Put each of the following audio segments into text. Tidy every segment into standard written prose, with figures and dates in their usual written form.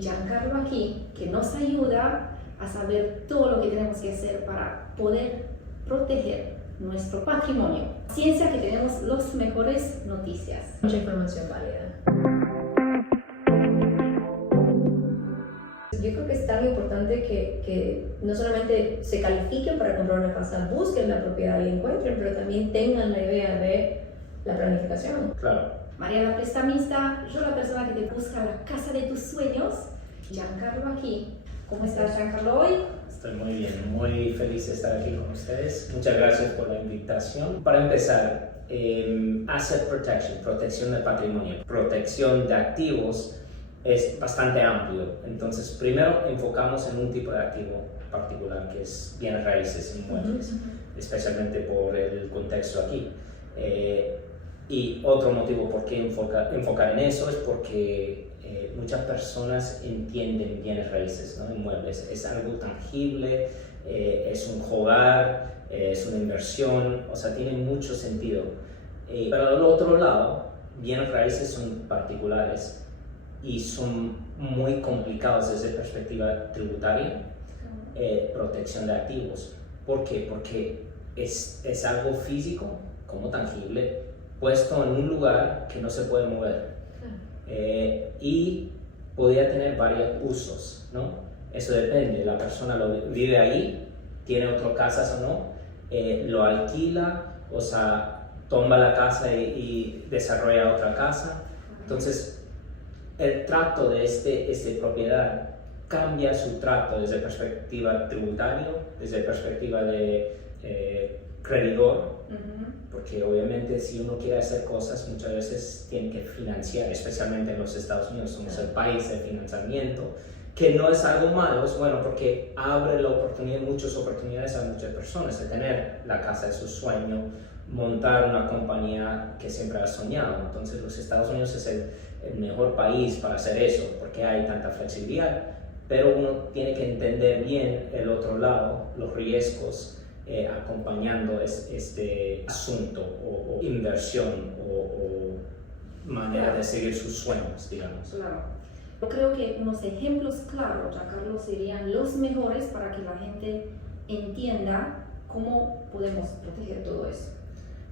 Giancarlo aquí, que nos ayuda a saber todo lo que tenemos que hacer para poder proteger nuestro patrimonio. Ciencia que tenemos las mejores noticias. Mucha información válida. Yo creo que es tan importante que no solamente se califiquen para comprar una casa, busquen la propiedad y encuentren, pero también tengan la idea de la planificación. Claro. María la prestamista, yo la persona que te busca la casa de tus sueños. Giancarlo aquí. ¿Cómo estás, Giancarlo, hoy? Estoy muy bien, muy feliz de estar aquí con ustedes. Muchas gracias por la invitación. Para empezar, Asset Protection, protección del patrimonio, protección de activos es bastante amplio. Entonces, primero enfocamos en un tipo de activo particular que es bienes raíces inmuebles, especialmente por el contexto aquí. Y otro motivo por qué enfocar en eso es porque muchas personas entienden bienes raíces, ¿no? Inmuebles. Es algo tangible, es un hogar, es una inversión, o sea, tiene mucho sentido. Pero al otro lado, bienes raíces son particulares y son muy complicados desde perspectiva tributaria, protección de activos. ¿Por qué? Porque es algo físico, como tangible, puesto en un lugar que no se puede mover. Y podría tener varios usos, ¿no? Eso depende, la persona vive ahí, tiene otras casas o no, lo alquila, o sea, toma la casa y desarrolla otra casa. Entonces, el trato de esta propiedad cambia su trato desde perspectiva tributaria, desde perspectiva de credidor, porque obviamente si uno quiere hacer cosas muchas veces tiene que financiar, especialmente en los Estados Unidos, somos el país de financiamiento, que no es algo malo, es bueno porque abre muchas oportunidades a muchas personas de tener la casa de su sueño, montar una compañía que siempre ha soñado. Entonces los Estados Unidos es el mejor país para hacer eso, porque hay tanta flexibilidad, pero uno tiene que entender bien el otro lado, los riesgos, acompañando este asunto o inversión o manera de seguir sus sueños, digamos. Claro. Yo creo que unos ejemplos claros, Giancarlo, serían los mejores para que la gente entienda cómo podemos proteger todo eso.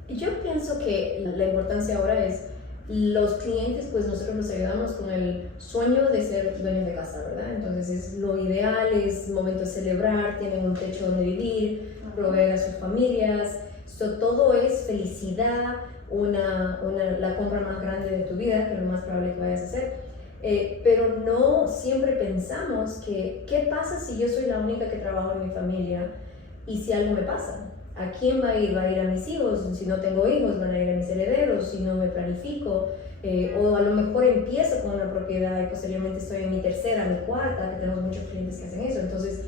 Yo pienso que la importancia ahora es los clientes, pues nosotros los ayudamos con el sueño de ser dueños de casa, ¿verdad? Entonces es lo ideal, es momento de celebrar, tienen un techo donde vivir, proveer a sus familias. Todo es felicidad, la compra más grande de tu vida, que es lo más probable que vayas a hacer. Pero no siempre pensamos que, ¿qué pasa si yo soy la única que trabajo en mi familia y si algo me pasa? ¿A quién va a ir? ¿Va a ir a mis hijos? Si no tengo hijos, van a ir a mis herederos, si no me planifico. O a lo mejor empiezo con una propiedad y posteriormente estoy en mi tercera, mi cuarta, que tenemos muchos clientes que hacen eso. Entonces,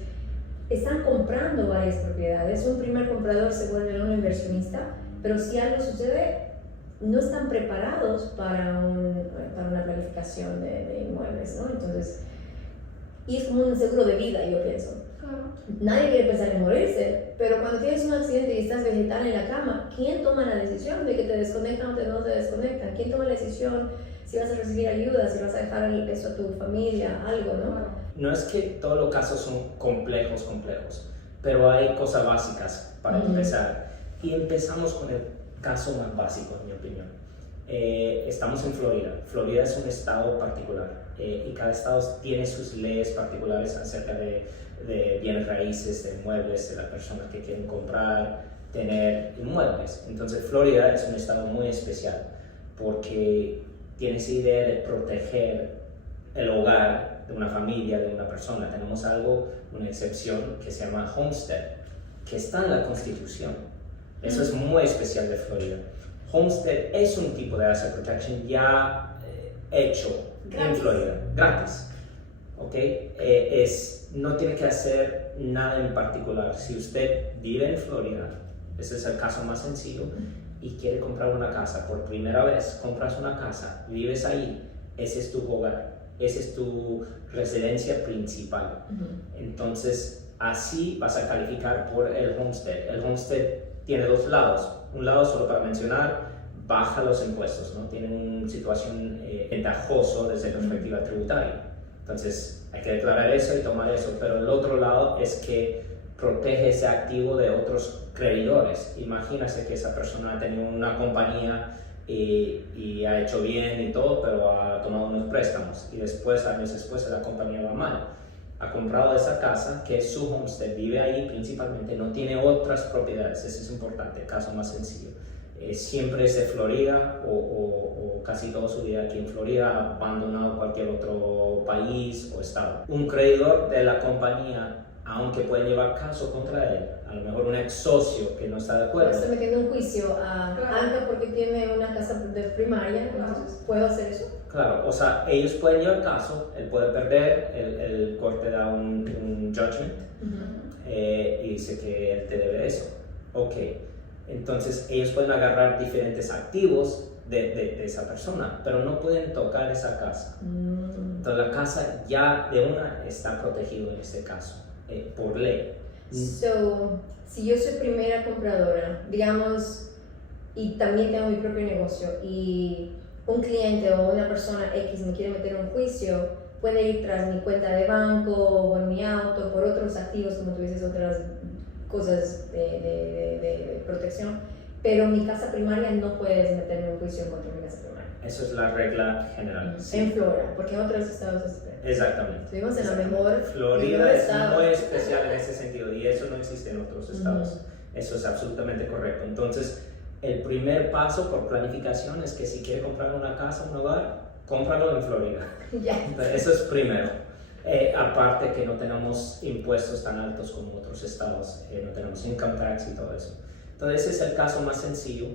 están comprando varias propiedades. Un primer comprador se vuelve un inversionista, pero si algo sucede, no están preparados para una planificación de inmuebles, ¿no? Entonces, y es como un seguro de vida, yo pienso. Nadie quiere pensar en morirse, pero cuando tienes un accidente y estás vegetal en la cama, ¿quién toma la decisión de que te desconectan o no te desconectan? ¿Quién toma la decisión si vas a recibir ayuda, si vas a dejar eso a tu familia, algo, ¿no? No es que todos los casos son complejos, pero hay cosas básicas para empezar. Y empezamos con el caso más básico, en mi opinión. Estamos en Florida. Florida es un estado particular y cada estado tiene sus leyes particulares acerca de bienes raíces, de inmuebles, de las personas que quieren comprar, tener inmuebles. Entonces Florida es un estado muy especial porque tiene esa idea de proteger el hogar de una familia, de una persona. Tenemos una excepción que se llama homestead, que está en la Constitución. Eso es muy especial de Florida. Homestead es un tipo de asset protection ya hecho en Florida, gratis. ¿Okay? No tiene que hacer nada en particular. Si usted vive en Florida, ese es el caso más sencillo, y quiere comprar una casa por primera vez, compras una casa, vives ahí, ese es tu hogar, esa es tu residencia principal. Entonces, así vas a calificar por el homestead. El homestead tiene dos lados. Un lado, solo para mencionar, baja los impuestos, ¿no? Tiene una situación ventajosa desde perspectiva tributaria. Entonces hay que declarar eso y tomar eso, pero el otro lado es que protege ese activo de otros creidores. Imagínese que esa persona ha tenido una compañía y ha hecho bien y todo, pero ha tomado unos préstamos y después, años después, la compañía va mal. Ha comprado esa casa, que es su homestead, vive ahí principalmente, no tiene otras propiedades. Eso es importante, el caso más sencillo. Siempre es de Florida o casi toda su vida aquí en Florida, ha abandonado cualquier otro país o estado. Un creidor de la compañía, aunque puede llevar caso contra él, a lo mejor un ex socio que no está de acuerdo. Estoy metiendo un juicio a Anka porque tiene una casa de primaria, entonces ¿puedo hacer eso? Claro, o sea, ellos pueden llevar caso, él puede perder, el corte da un judgment y dice que él te debe eso. Ok, entonces ellos pueden agarrar diferentes activos de esa persona, pero no pueden tocar esa casa. Entonces la casa ya de una está protegida en este caso, por ley. So, si yo soy primera compradora, digamos, y también tengo mi propio negocio y un cliente o una persona X me quiere meter en un juicio, puede ir tras mi cuenta de banco o en mi auto por otros activos, como tú dices, otras cosas de protección, pero mi casa primaria no puedes meterme en un juicio contra mi casa primaria. Eso es la regla general. En Sí. Florida, porque en otros estados es diferente. Exactamente. Vivimos en la mejor Florida es estado. muy especial en ese sentido y eso no existe en otros estados. Eso es absolutamente correcto. Entonces, el primer paso por planificación es que si quiere comprar una casa, un hogar, cómpralo en Florida. Ya. Eso es primero. Aparte que no tenemos impuestos tan altos como otros estados, no tenemos income tax y todo eso. Entonces, ese es el caso más sencillo.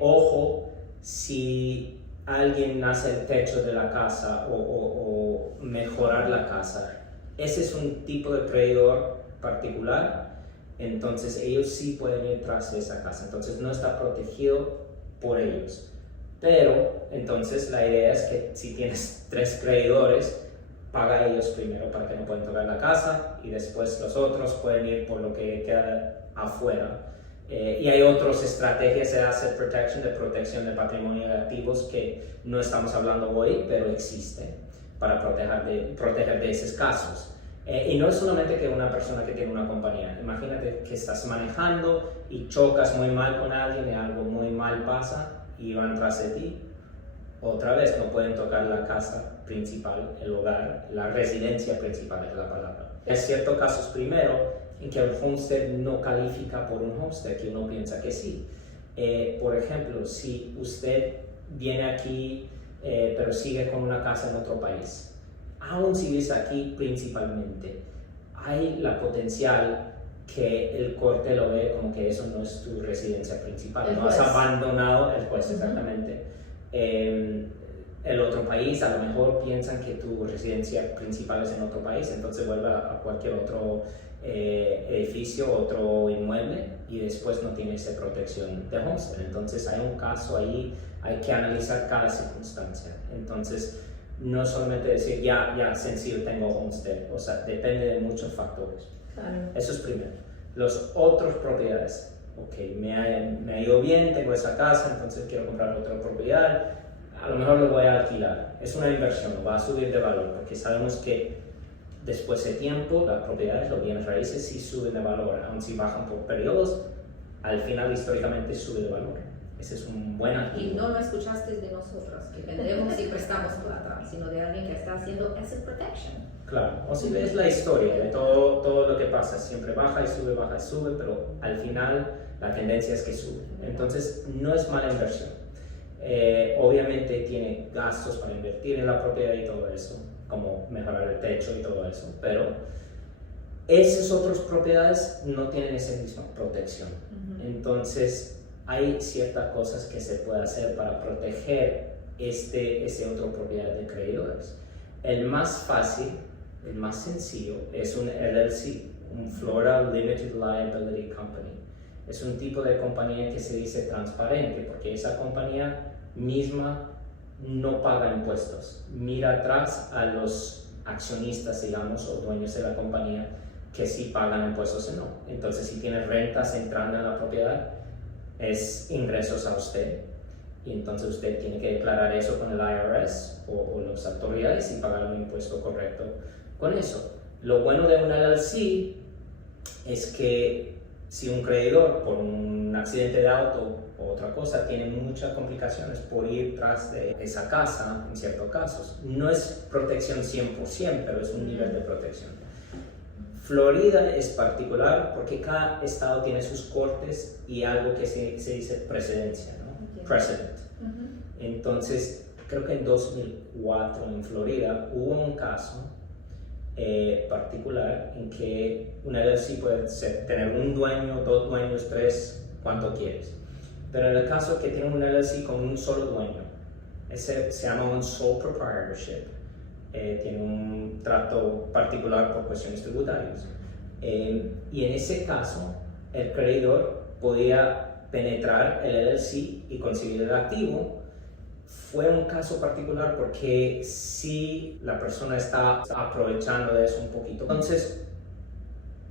Ojo, si alguien hace el techo de la casa o mejorar la casa, ese es un tipo de creidor particular, entonces ellos sí pueden ir tras esa casa, entonces no está protegido por ellos. Pero entonces la idea es que si tienes 3 creidores, paga a ellos primero para que no puedan tocar la casa y después los otros pueden ir por lo que queda afuera. Y hay otras estrategias de asset protection, de protección de patrimonio de activos que no estamos hablando hoy, pero existen para proteger de esos casos. Y no es solamente que una persona que tiene una compañía. Imagínate que estás manejando y chocas muy mal con alguien y algo muy mal pasa y van tras de ti. Otra vez no pueden tocar la casa principal, el hogar, la residencia principal es la palabra. Hay ciertos casos primero en que el homestead no califica por un homestead, que uno piensa que sí. Por ejemplo, si usted viene aquí pero sigue con una casa en otro país, aún si vives aquí principalmente, hay la potencial que el corte lo ve como que eso no es tu residencia principal, no has abandonado el juez, exactamente. El otro país, a lo mejor piensan que tu residencia principal es en otro país, entonces vuelve a cualquier otro edificio, otro inmueble y después no tiene esa protección de homestead. Entonces hay un caso ahí, hay que analizar cada circunstancia. Entonces no solamente decir ya sencillo tengo homestead, o sea, depende de muchos factores. Claro. Eso es primero. Los otros propiedades, ok, me ha ido bien, tengo esa casa, entonces quiero comprar otra propiedad, a lo mejor lo voy a alquilar, es una inversión, va a subir de valor, porque sabemos que después de tiempo las propiedades, los bienes raíces sí suben de valor, aun si bajan por periodos, al final históricamente sube de valor. Ese es un buen activo. Y no lo escuchaste de nosotros, que vendemos y prestamos plata, sino de alguien que está haciendo asset protection. Claro, o si ves la historia de todo lo que pasa, siempre baja y sube, pero al final la tendencia es que sube. Entonces no es mala inversión. Obviamente tiene gastos para invertir en la propiedad y todo eso, como mejorar el techo y todo eso, pero esas otras propiedades no tienen esa misma protección. Entonces hay ciertas cosas que se puede hacer para proteger esa otra propiedad de creidores. El más fácil, el más sencillo es un LLC, un Florida Limited Liability Company. Es un tipo de compañía que se dice transparente porque esa compañía misma no paga impuestos. Mira atrás a los accionistas, digamos, o dueños de la compañía que sí pagan impuestos o no. Entonces, si tiene rentas entrando en la propiedad, es ingresos a usted. y entonces usted tiene que declarar eso con el IRS o las autoridades y pagar un impuesto correcto con eso. Lo bueno de un LLC es que si un credidor por un accidente de auto o otra cosa tiene muchas complicaciones por ir tras de esa casa en ciertos casos, no es protección 100%, pero es un nivel de protección. Florida es particular porque cada estado tiene sus cortes y algo que se dice precedencia, ¿no? Precedent. Entonces, creo que en 2004 en Florida hubo un caso particular en que una LLC puede tener un dueño, 2 dueños, 3, cuanto quieres. Pero en el caso que tiene un LLC con un solo dueño, ese se llama un sole proprietorship. Tiene un trato particular por cuestiones tributarias. Y en ese caso, el credidor podía penetrar el LLC y conseguir el activo. Fue un caso particular porque sí la persona está aprovechando de eso un poquito. Entonces,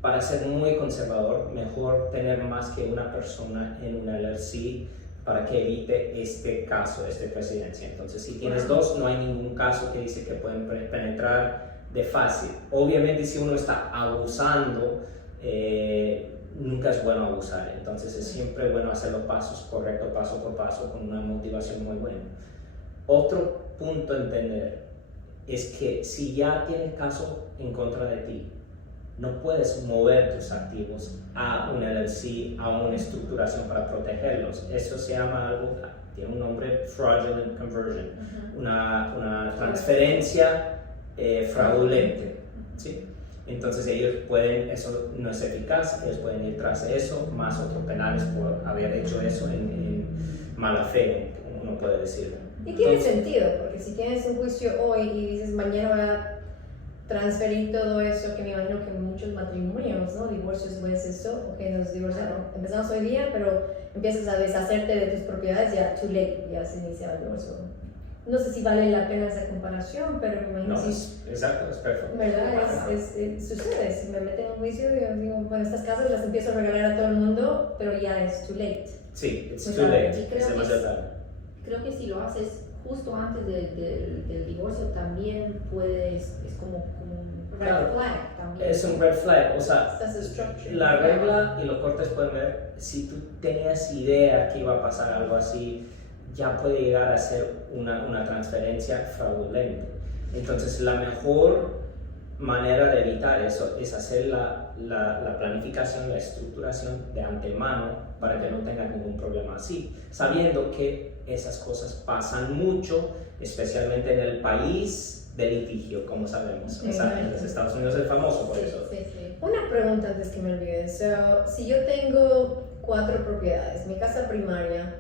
para ser muy conservador, mejor tener más que una persona en un LLC para que evite este caso, esta precedencia. Entonces, si tienes 2, no hay ningún caso que dice que pueden penetrar de fácil. Obviamente, si uno está abusando, nunca es bueno abusar. Entonces, es siempre bueno hacer los pasos correctos, paso por paso, con una motivación muy buena. Otro punto a entender es que si ya tienes caso en contra de ti, no puedes mover tus activos a un LLC, a una estructuración para protegerlos. Eso se llama algo, tiene un nombre, fraudulent conversion, una transferencia fraudulenta, ¿sí? Entonces ellos pueden, eso no es eficaz, ellos pueden ir tras eso, más otros penales por haber hecho eso en mala fe, uno puede decir. Y tiene sentido, porque si tienes un juicio hoy y dices mañana voy a transferir todo eso, que me imagino que muchos matrimonios, ¿no? Divorcios, pues eso, ok, nos divorciamos, empezamos hoy día, pero empiezas a deshacerte de tus propiedades, ya too late, ya se inicia el divorcio. No sé si vale la pena esa comparación, pero me imagino no, sí. Exacto, es perfecto. ¿Verdad? Sucede, si me meten en un juicio, yo digo, bueno, estas casas las empiezo a regalar a todo el mundo, pero ya es too late. Sí, it's Muy too late, Y es demasiado tarde. creo que si lo haces justo antes del divorcio también puedes, es como un red Claro. flag también. Es un red flag, o sea, Estás structured. la regla y los cortes pueden ver, si tú tenías idea que iba a pasar algo así, ya puede llegar a ser una transferencia fraudulenta. Entonces, la mejor manera de evitar eso es hacer la planificación, la estructuración de antemano para que no tengas ningún problema así, sabiendo que esas cosas pasan mucho, especialmente en el país de litigio, como sabemos. O sea, en los Estados Unidos es famoso por eso. Sí, sí. Una pregunta antes que me olvide. Si yo tengo 4 propiedades, mi casa primaria,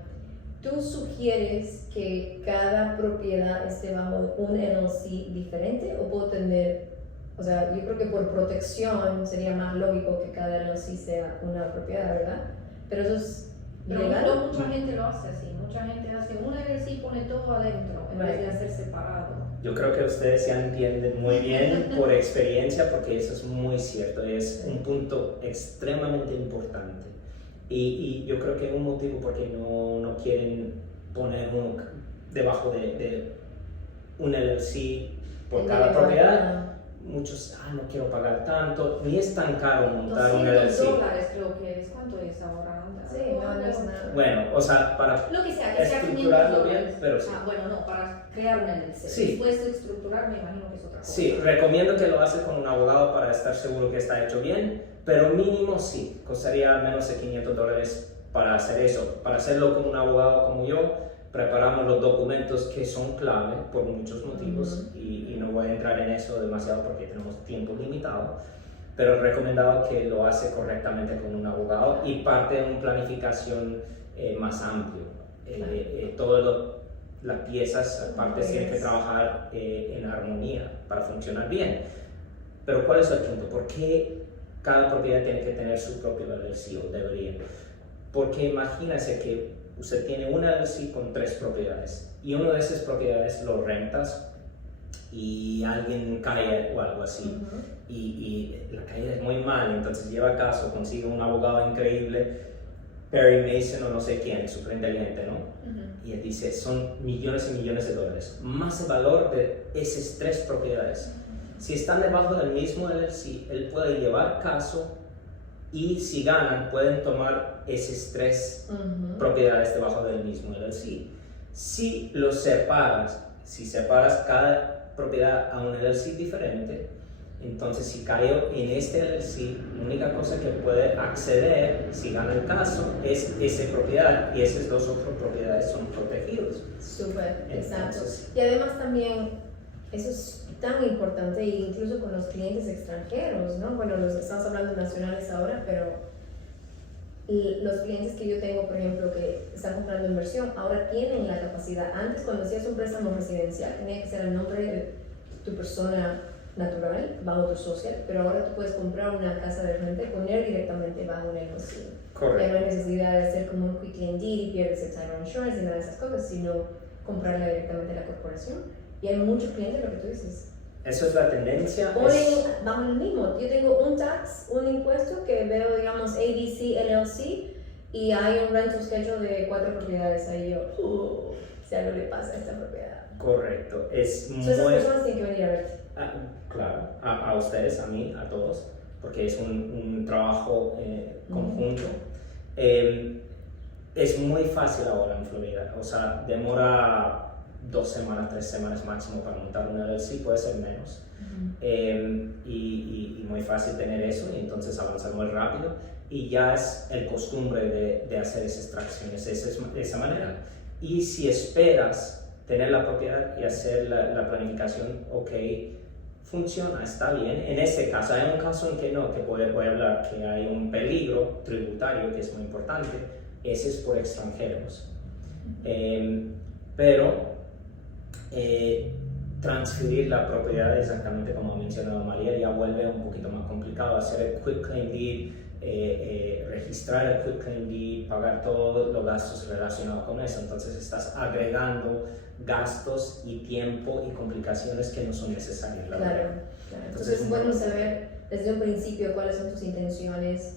¿tú sugieres que cada propiedad esté bajo un LLC diferente o puedo tener, o sea, yo creo que por protección sería más lógico que cada LLC sea una propiedad, ¿verdad? Pero eso es Pero legal. no mucha gente lo hace así, mucha gente hace una LLC y pone todo adentro en vez de hacer separado. Yo creo que ustedes ya entienden muy bien por experiencia, porque eso es muy cierto, es un punto extremadamente importante. Y yo creo que es un motivo porque no quieren poner uno debajo de un LLC por cada propiedad. Muchos, no quiero pagar tanto, ni es tan caro montar un LLC. $200 creo que es, ¿cuánto es ahora? Sí, no es nada. Bueno, o sea, para Lo que sea estructurarlo $500. bien, pero sí. Bueno, no, para crear un LLC. Sí. Después de estructurar, me imagino que es otra cosa. Sí, recomiendo que lo haces con un abogado para estar seguro que está hecho bien, pero mínimo sí, costaría menos de $500 para hacer eso. Para hacerlo con un abogado como yo, preparamos los documentos que son clave por muchos motivos y no voy a entrar en eso demasiado porque tenemos tiempo limitado, pero recomendado que lo hace correctamente con un abogado y parte de una planificación más amplio. Todas las piezas, aparte, tienen que trabajar en armonía para funcionar bien. Pero ¿cuál es el punto? ¿Por qué cada propiedad tiene que tener su propio LLC o debería? Porque imagínense que usted tiene una LLC con 3 propiedades y una de esas propiedades lo rentas y alguien cae o algo así y la caída es muy mal, entonces lleva caso, consigue un abogado increíble, Perry Mason o no sé quién, súper inteligente, ¿no? y él dice, son millones y millones de dólares, más el valor de esas 3 propiedades. Si están debajo del mismo LLC, él puede llevar caso y si ganan, pueden tomar esas 3 propiedades debajo del mismo LLC. Si los separas, si separas cada propiedad a un LLC diferente, entonces si cae en este LLC, la única cosa que puede acceder, si gana el caso, es esa propiedad y esas 2 otras propiedades son protegidos. Súper, exacto. Entonces, Y además también, eso es tan importante, incluso con los clientes extranjeros, ¿no? Bueno, los estamos hablando nacionales ahora, pero los clientes que yo tengo, por ejemplo, que están comprando inversión, ahora tienen la capacidad. Antes, cuando hacías un préstamo residencial, tenía que ser el nombre de tu persona natural, bajo tu social, pero ahora tú puedes comprar una casa de renta y poner directamente bajo un LLC. correcto. Ya no hay necesidad de hacer como un quick claim deed y pierdes el title insurance y nada de esas cosas, sino comprarla directamente a la corporación. Y hay muchos clientes, lo que tú dices, Eso es la tendencia. ponen bajo el mismo. Yo tengo un tax, un impuesto que veo, digamos, ABC, LLC, y hay un rental schedule de 4 propiedades. Ahí yo, si algo le pasa a esta propiedad. Correcto. Es muy... Esas personas tienen que venir a verte. Claro, a ustedes, a mí, a todos, porque es un trabajo conjunto. Es muy fácil ahora en Florida, o sea, demora 2 semanas, 3 semanas máximo para montar una LLC, puede ser menos. Y muy fácil tener eso y entonces avanzar muy rápido y ya es el costumbre de hacer esas extracciones de esa manera. Y si esperas tener la propiedad y hacer la planificación, ok, funciona, está bien. En este caso, hay un caso en que no, que voy a hablar, que hay un peligro tributario que es muy importante, ese es por extranjeros. Pero transferir la propiedad, exactamente como ha mencionado María, ya vuelve un poquito más complicado. Hacer el quick claim deed, registrar el quick claim deed, pagar todos los gastos relacionados con eso. Entonces estás agregando gastos y tiempo y complicaciones que no son necesarias. Claro. Entonces es bueno saber desde un principio cuáles son tus intenciones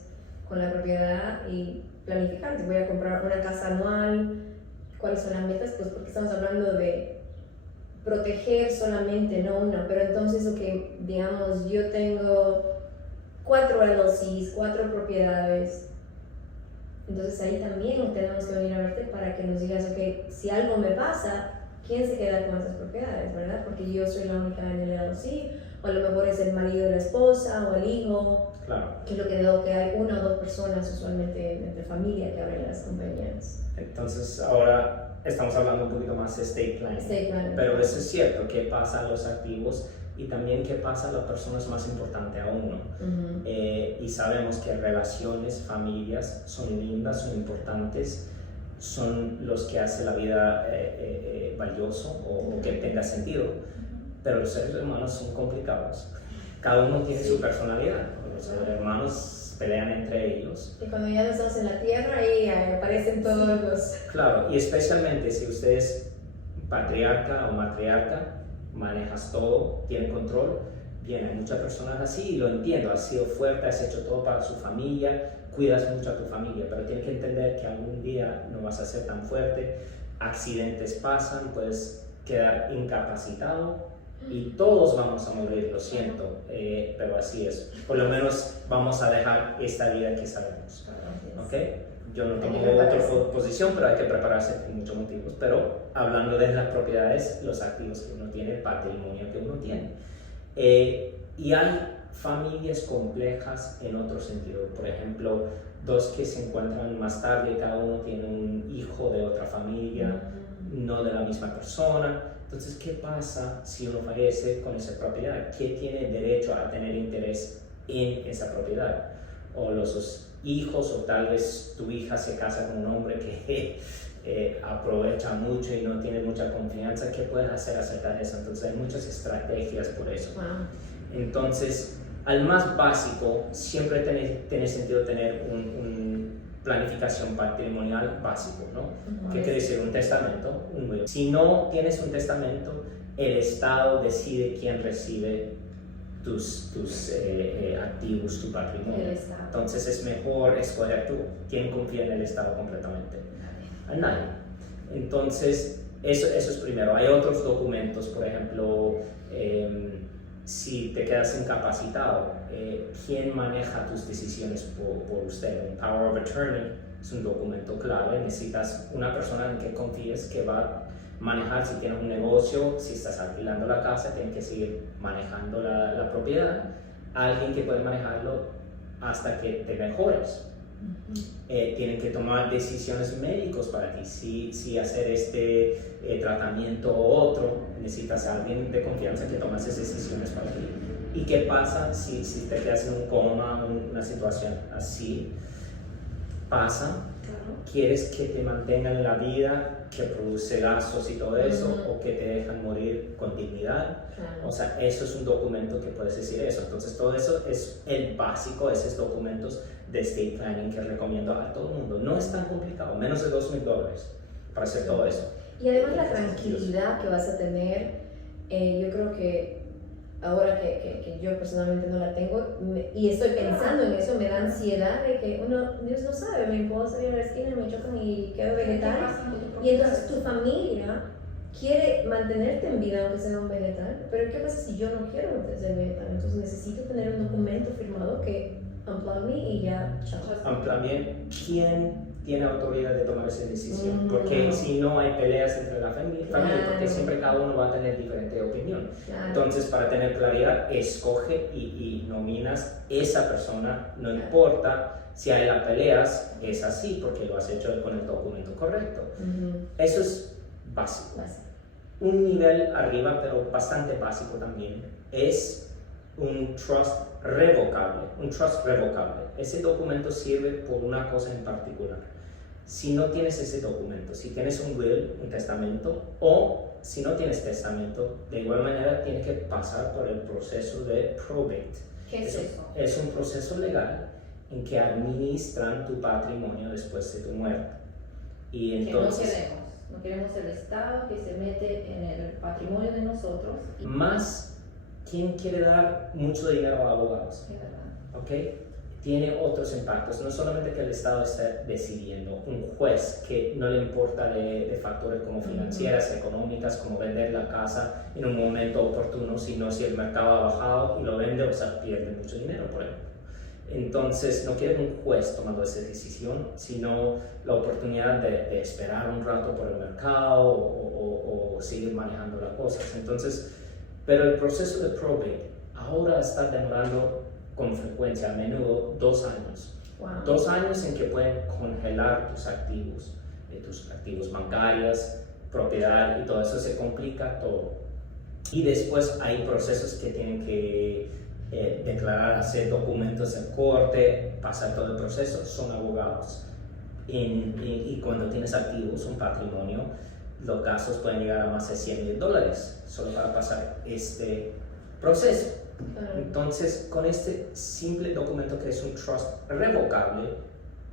con la propiedad y planificar. Te voy a comprar una casa anual, cuáles son las metas, pues porque estamos hablando de proteger solamente, no una, pero entonces, ok, digamos, yo tengo 4 LLCs, 4 propiedades, entonces ahí también tenemos que venir a verte para que nos digas, ok, si algo me pasa, ¿quién se queda con esas propiedades, verdad? Porque yo soy la única en el LLC, o a lo mejor es el marido de la esposa, o el hijo, Claro. que es lo que veo que hay 1 o 2 personas usualmente entre familia que abren las compañías. Entonces ahora estamos hablando un poquito más de estate planning. Estate planning. Pero eso es cierto, qué pasa a los activos y también qué pasa a las personas más importantes a uno. Y sabemos que relaciones, familias son lindas, son importantes, son los que hacen la vida valioso o que tenga sentido. Pero los seres humanos son complicados. Cada uno tiene su personalidad. Los hermanos pelean entre ellos. Y cuando ya no estamos en la tierra, ahí aparecen todos los... Claro, y especialmente si usted es patriarca o matriarca, manejas todo, tiene control. Bien, hay muchas personas así y lo entiendo, has sido fuerte, has hecho todo para su familia, cuidas mucho a tu familia, pero tienes que entender que algún día no vas a ser tan fuerte, accidentes pasan, puedes quedar incapacitado y todos vamos a morir, lo siento, pero así es. Por lo menos vamos a dejar esta vida que sabemos, ¿ok? Yo no tomo otra posición, pero hay que prepararse por muchos motivos. Pero hablando de las propiedades, los activos que uno tiene, el patrimonio que uno tiene. Y hay familias complejas en otro sentido. Por ejemplo, 2 que se encuentran más tarde, cada uno tiene un hijo de otra familia, no de la misma persona. Entonces, ¿qué pasa si uno fallece con esa propiedad? ¿Quién tiene derecho a tener interés en esa propiedad? O los hijos, o tal vez tu hija se casa con un hombre que aprovecha mucho y no tiene mucha confianza. ¿Qué puedes hacer acerca de eso? Entonces hay muchas estrategias por eso. Entonces, al más básico, siempre tiene sentido tener un planificación patrimonial básico, ¿no? ¿Qué quiere decir? Un testamento, un will. Si no tienes un testamento, el Estado decide quién recibe tus activos, tu patrimonio. Entonces es mejor escoger tú. ¿Quién confía en el Estado completamente? A nadie. Entonces, eso es primero. Hay otros documentos, por ejemplo, si te quedas incapacitado, ¿quién maneja tus decisiones por usted? Un Power of Attorney es un documento clave. Necesitas una persona en que confíes que va a manejar si tienes un negocio, si estás alquilando la casa, tienes que seguir manejando la propiedad. Alguien que puede manejarlo hasta que te mejores. Tienen que tomar decisiones médicas para ti, si hacer este tratamiento o otro. Necesitas a alguien de confianza que tome esas decisiones para ti. ¿Y qué pasa si te quedas en un coma, una situación así? Pasa. ¿Quieres que te mantengan en la vida, que produce gastos y todo eso, o que te dejan morir con dignidad? O sea, eso es un documento que puedes decir eso. Entonces, todo eso es el básico, esos documentos de estate planning que recomiendo a todo el mundo. No es tan complicado, menos de $2,000 para hacer todo eso. Y además la tranquilidad que vas a tener, yo creo que ahora que yo personalmente no la tengo y estoy pensando en eso, me da ansiedad de que Dios no sabe, me puedo salir a la esquina y me chocan y quedo vegetal. Y entonces tu familia quiere mantenerte en vida aunque sea un vegetal, pero ¿qué pasa si yo no quiero ser vegetal? Entonces necesito tener un documento firmado que unplug me y ya, chao. También, ¿quién tiene autoridad de tomar esa decisión? Porque si no hay peleas entre la familia, porque siempre cada uno va a tener diferente opinión. Entonces, para tener claridad, escoge y nominas esa persona, no importa si hay las peleas, es así porque lo has hecho con el documento correcto. Eso es básico. Un nivel arriba, pero bastante básico también, es un trust revocable. Un trust revocable. Ese documento sirve por una cosa en particular. Si no tienes ese documento, si tienes un will, un testamento, o si no tienes testamento, de igual manera tienes que pasar por el proceso de probate. ¿Qué es eso? Es un proceso legal en que administran tu patrimonio después de tu muerte. Y entonces, no queremos el Estado que se mete en el patrimonio de nosotros. Más, ¿quién quiere dar mucho dinero a abogados? Es verdad. ¿Ok? Tiene otros impactos, no solamente que el Estado esté decidiendo, un juez que no le importa de factores como financieras, económicas, como vender la casa en un momento oportuno, sino si el mercado ha bajado y lo vende, o sea, pierde mucho dinero, por ejemplo. Entonces, no quiere un juez tomando esa decisión, sino la oportunidad de esperar un rato por el mercado o seguir manejando las cosas. Entonces, pero el proceso de probate ahora está demorando con frecuencia, a menudo 2 años. 2 años en que pueden congelar tus activos bancarios, propiedad y todo eso, se complica todo. Y después hay procesos que tienen que declarar, hacer documentos en corte, pasar todo el proceso, son abogados. Y cuando tienes activos, un patrimonio, los gastos pueden llegar a más de $100,000 solo para pasar este proceso. Entonces, con este simple documento que es un trust revocable,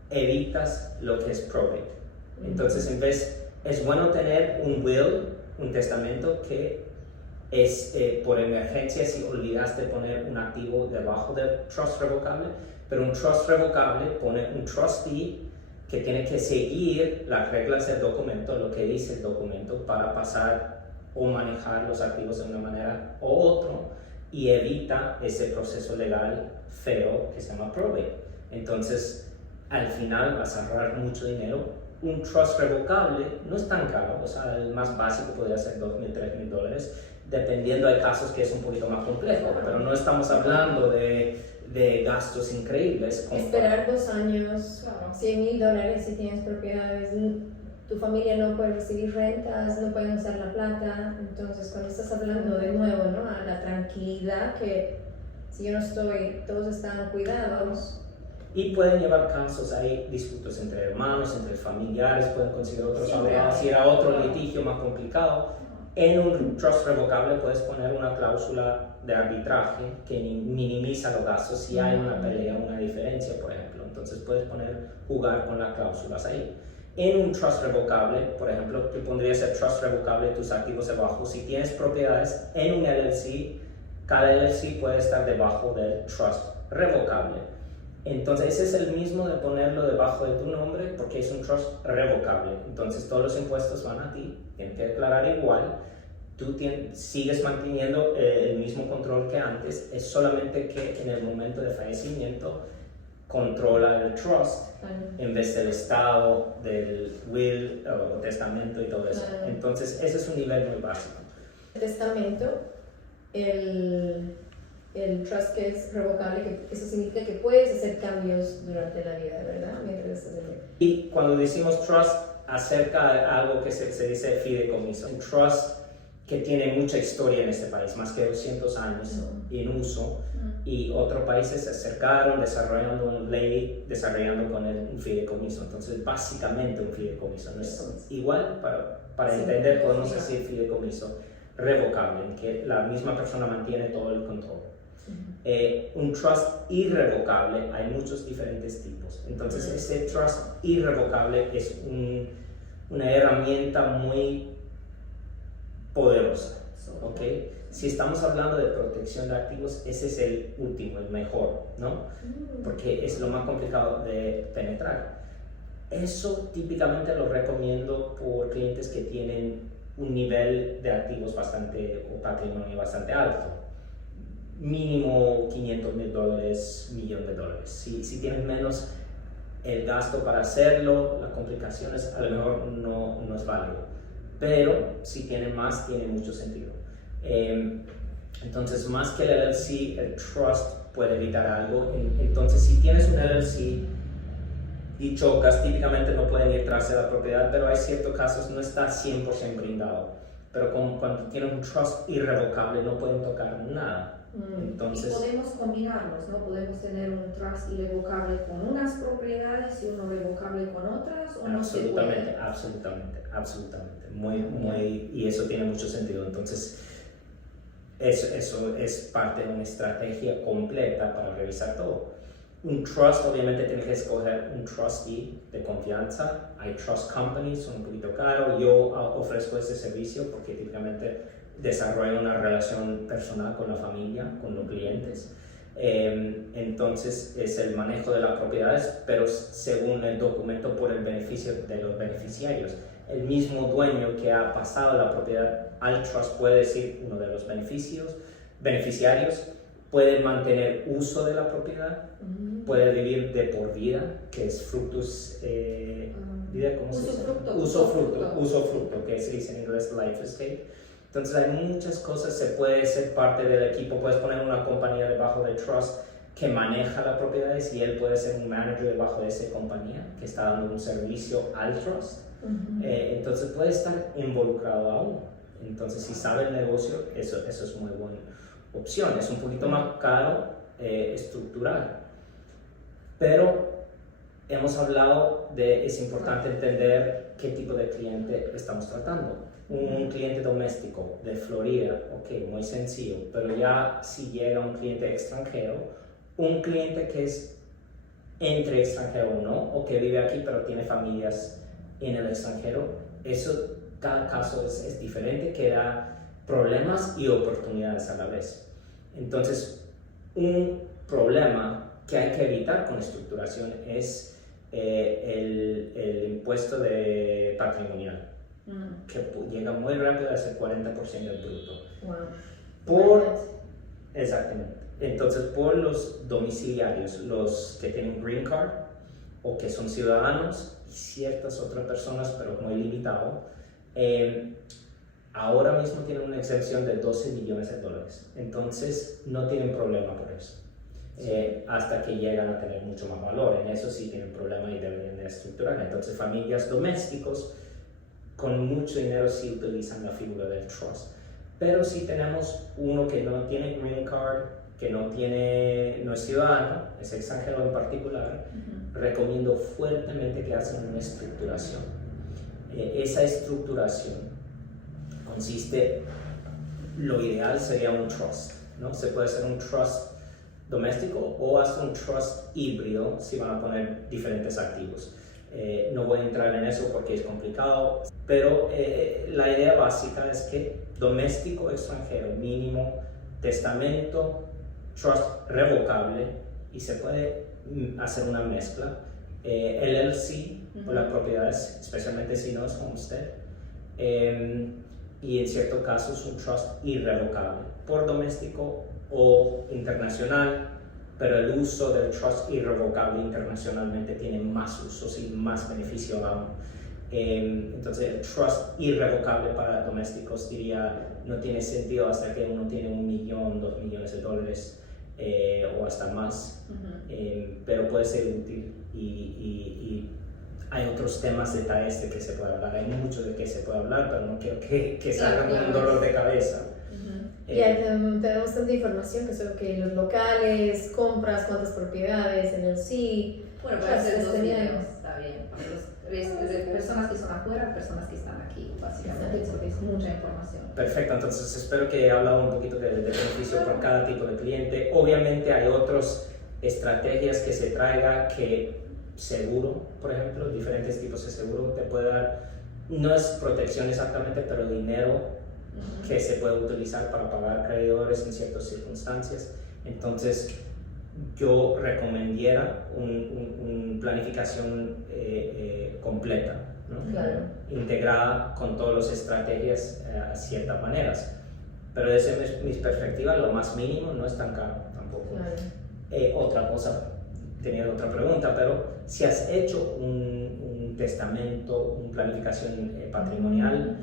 evitas lo que es probate. Entonces, en vez, es bueno tener un will, un testamento que es por emergencia si olvidaste poner un activo debajo del trust revocable, pero un trust revocable pone un trustee que tiene que seguir las reglas del documento, lo que dice el documento, para pasar o manejar los activos de una manera u otra, y evita ese proceso legal feo que se llama probate. Entonces, al final vas a ahorrar mucho dinero. Un trust revocable no es tan caro, o sea, el más básico podría ser $2,000, $3,000, dependiendo, hay casos que es un poquito más complejo, pero no estamos hablando de gastos increíbles. Esperar 2 años, $100,000 si tienes propiedades, tu familia no puede recibir rentas, no pueden usar la plata. Entonces, cuando estás hablando de nuevo, ¿no?, a la tranquilidad que si yo no estoy, todos están cuidados. Y pueden llevar casos, hay disputas entre hermanos, entre familiares, pueden conseguir otros abogados, ir a otro litigio más complicado. En un trust revocable puedes poner una cláusula de arbitraje que minimiza los gastos si hay una pelea, una diferencia, por ejemplo. Entonces puedes jugar con las cláusulas ahí. En un trust revocable, por ejemplo, tú pondrías el trust revocable de tus activos debajo. Si tienes propiedades en un LLC, cada LLC puede estar debajo del trust revocable. Entonces ese es el mismo de ponerlo debajo de tu nombre porque es un trust revocable. Entonces todos los impuestos van a ti, tienes que declarar igual, tú sigues manteniendo el mismo control que antes, es solamente que en el momento de fallecimiento controla el trust en vez del estado, del will o testamento y todo eso. Entonces ese es un nivel muy básico. El testamento, el trust que es revocable, que eso significa que puedes hacer cambios durante la vida, ¿verdad? Mientras estás en vida. Y cuando decimos trust, acerca de algo que se dice fideicomiso. Un trust que tiene mucha historia en este país, más que 200 años en uso, y otros países se acercaron desarrollando una ley, desarrollando con un fideicomiso. Entonces, básicamente un fideicomiso, ¿no es igual? Para entender, podemos decir fideicomiso revocable, en que la misma persona mantiene todo el control. Un trust irrevocable, hay muchos diferentes tipos. Entonces, ese trust irrevocable es una herramienta muy poderosa, ¿ok? Si estamos hablando de protección de activos, ese es el último, el mejor, ¿no? Porque es lo más complicado de penetrar. Eso típicamente lo recomiendo por clientes que tienen un nivel de activos o patrimonio bastante alto. Mínimo $500,000, $1,000,000. Si tienes menos, el gasto para hacerlo, las complicaciones, a lo mejor no es válido. Pero si tiene más, tiene mucho sentido. Entonces, más que el LLC, el trust puede evitar algo. Entonces, si tienes un LLC y chocas, típicamente no pueden ir tras de la propiedad, pero hay ciertos casos, no está 100% brindado. Pero cuando tienes un trust irrevocable, no pueden tocar nada. Entonces, y podemos combinarlos, ¿no? Podemos tener un trust irrevocable con unas propiedades y uno revocable con otras, ¿o no se puede? Absolutamente. Y eso tiene mucho sentido. Entonces, eso es parte de una estrategia completa para revisar todo. Un trust, obviamente, tienes que escoger un trustee de confianza. Hay trust companies, son un poquito caros. Yo ofrezco ese servicio porque típicamente desarrollo una relación personal con la familia, con los clientes. Entonces es el manejo de las propiedades, pero según el documento por el beneficio de los beneficiarios. El mismo dueño que ha pasado la propiedad al trust puede decir uno de los beneficiarios, puede mantener uso de la propiedad, puede vivir de por vida, que es fructus, vida, ¿cómo se dice? Usufructo, que se dice en inglés life estate. Entonces hay muchas cosas, se puede ser parte del equipo, puedes poner una compañía debajo del trust que maneja las propiedades y él puede ser un manager debajo de esa compañía que está dando un servicio al trust. Entonces puede estar involucrado aún. Entonces si sabe el negocio, eso es muy buena opción. Es un poquito más caro estructural, pero hemos hablado es importante entender qué tipo de cliente estamos tratando. Un cliente doméstico de Florida, ok, muy sencillo, pero ya si llega un cliente extranjero, un cliente que es entre extranjero o no, o que vive aquí pero tiene familias en el extranjero, eso, cada caso es diferente, que da problemas y oportunidades a la vez. Entonces, un problema que hay que evitar con estructuración es el impuesto de patrimonial, que llega muy rápido a ser 40% del bruto. Exactamente. Entonces, por los domiciliarios, los que tienen green card o que son ciudadanos y ciertas otras personas, pero muy limitado, ahora mismo tienen una exención de $12 millones. Entonces, no tienen problema por eso. Hasta que llegan a tener mucho más valor. En eso sí tienen problema y deberían de estructurar. Entonces, familias domésticos con mucho dinero sí utilizan la figura del trust. Pero si tenemos uno que no tiene green card, que no es ciudadano, es extranjero en particular, recomiendo fuertemente que hacen una estructuración. Esa estructuración consiste, lo ideal sería un trust, ¿no? Se puede hacer un trust doméstico o hasta un trust híbrido si van a poner diferentes activos. No voy a entrar en eso porque es complicado, pero la idea básica es que doméstico extranjero mínimo, testamento, trust revocable y se puede hacer una mezcla. LLC por las propiedades, especialmente si no es como usted, y en ciertos casos un trust irrevocable por doméstico o internacional, pero el uso del trust irrevocable internacionalmente tiene más usos y más beneficio aún. Entonces el trust irrevocable para domésticos diría no tiene sentido hasta que uno tiene $1 millón, $2 millones o hasta más, pero puede ser útil y hay otros temas detalles de que se puede hablar, hay mucho de que se puede hablar, pero no quiero que salga con un dolor de cabeza. Ya tenemos tanta información que son que los locales, compras, cuántas propiedades, LLC. Bueno, puede ser 2 videos, está bien. De personas que son afuera, personas que están aquí, básicamente, porque es mucha información. Perfecto, entonces espero que he hablado un poquito de beneficio por cada tipo de cliente. Obviamente hay otras estrategias que se traiga que seguro, por ejemplo, diferentes tipos de seguro te puede dar, no es protección exactamente, pero dinero que se puede utilizar para pagar acreedores en ciertas circunstancias. Entonces yo recomendaría una planificación completa, ¿no? Claro. Integrada con todas las estrategias a ciertas maneras, pero desde mi perspectiva lo más mínimo no es tan caro tampoco. Claro. Otra cosa, tenía otra pregunta, pero si has hecho un testamento, una planificación patrimonial,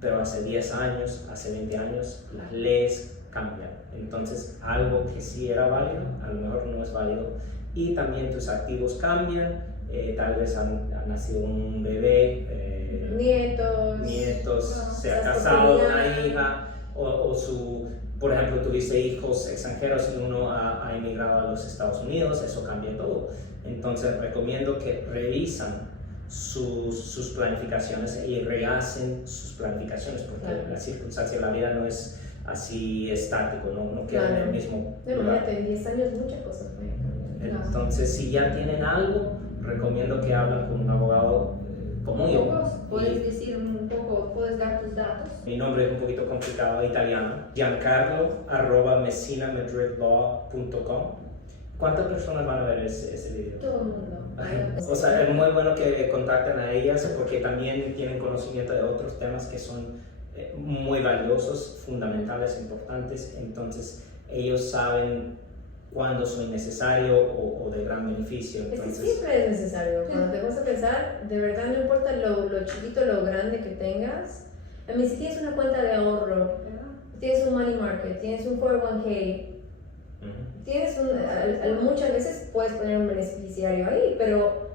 pero hace 10 años, hace 20 años, las leyes cambian. Entonces, algo que sí era válido, a lo mejor no es válido. Y también tus activos cambian, tal vez han nacido un bebé, nietos, se ha casado una hija, por ejemplo, tuviste hijos extranjeros y uno ha emigrado a los Estados Unidos, eso cambia todo. Entonces, recomiendo que revisan sus planificaciones y rehacen sus planificaciones, porque la circunstancia de la vida no es así estático, no queda en el mismo lugar. En 10 años muchas cosas pueden cambiar. Entonces, si ya tienen algo, recomiendo que hablen con un abogado como yo. ¿Puedes decir un poco, puedes dar tus datos? Mi nombre es un poquito complicado, italiano, giancarlo@messinamadridlaw.com. ¿Cuántas personas van a ver ese video? Todo el mundo. O sea, es muy bueno que contacten a ellas porque también tienen conocimiento de otros temas que son muy valiosos, fundamentales, importantes. Entonces, ellos saben cuándo son necesarios o de gran beneficio. Entonces, es que siempre es necesario. Cuando te vas a pensar, de verdad no importa lo chiquito, lo grande que tengas. A mí, si tienes una cuenta de ahorro, tienes un money market, tienes un 401k, tienes muchas veces puedes poner un beneficiario ahí, pero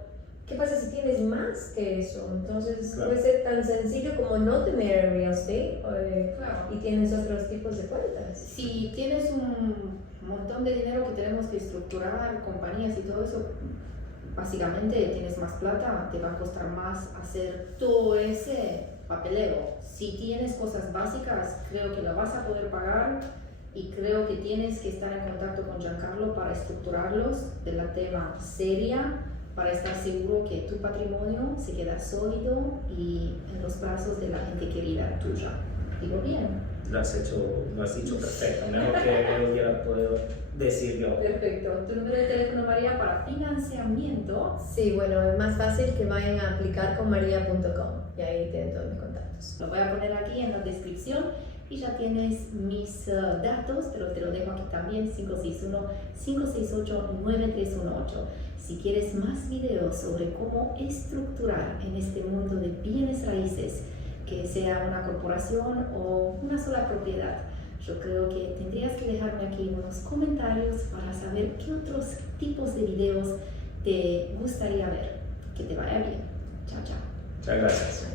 ¿qué pasa si tienes más que eso? Entonces puede ser tan sencillo como no tener real estate y tienes otros tipos de cuentas. Si tienes un montón de dinero que tenemos que estructurar, compañías y todo eso, básicamente tienes más plata, te va a costar más hacer todo ese papeleo. Si tienes cosas básicas, creo que lo vas a poder pagar. Y creo que tienes que estar en contacto con Giancarlo para estructurarlos de la tema seria, para estar seguro que tu patrimonio se queda sólido y en los brazos de la gente querida tuya. ¿Digo bien? Lo has dicho perfecto, mejor que hubiera podido decir yo. Perfecto. ¿Tu número de teléfono, María, para financiamiento? Sí, bueno, es más fácil que vayan a aplicar con maria.com y ahí tienen todos mis contactos. Lo voy a poner aquí en la descripción. Y ya tienes mis datos, pero te lo dejo aquí también, 561-568-9318. Si quieres más videos sobre cómo estructurar en este mundo de bienes raíces, que sea una corporación o una sola propiedad, yo creo que tendrías que dejarme aquí unos comentarios para saber qué otros tipos de videos te gustaría ver. Que te vaya bien. Chao, chao. Muchas gracias.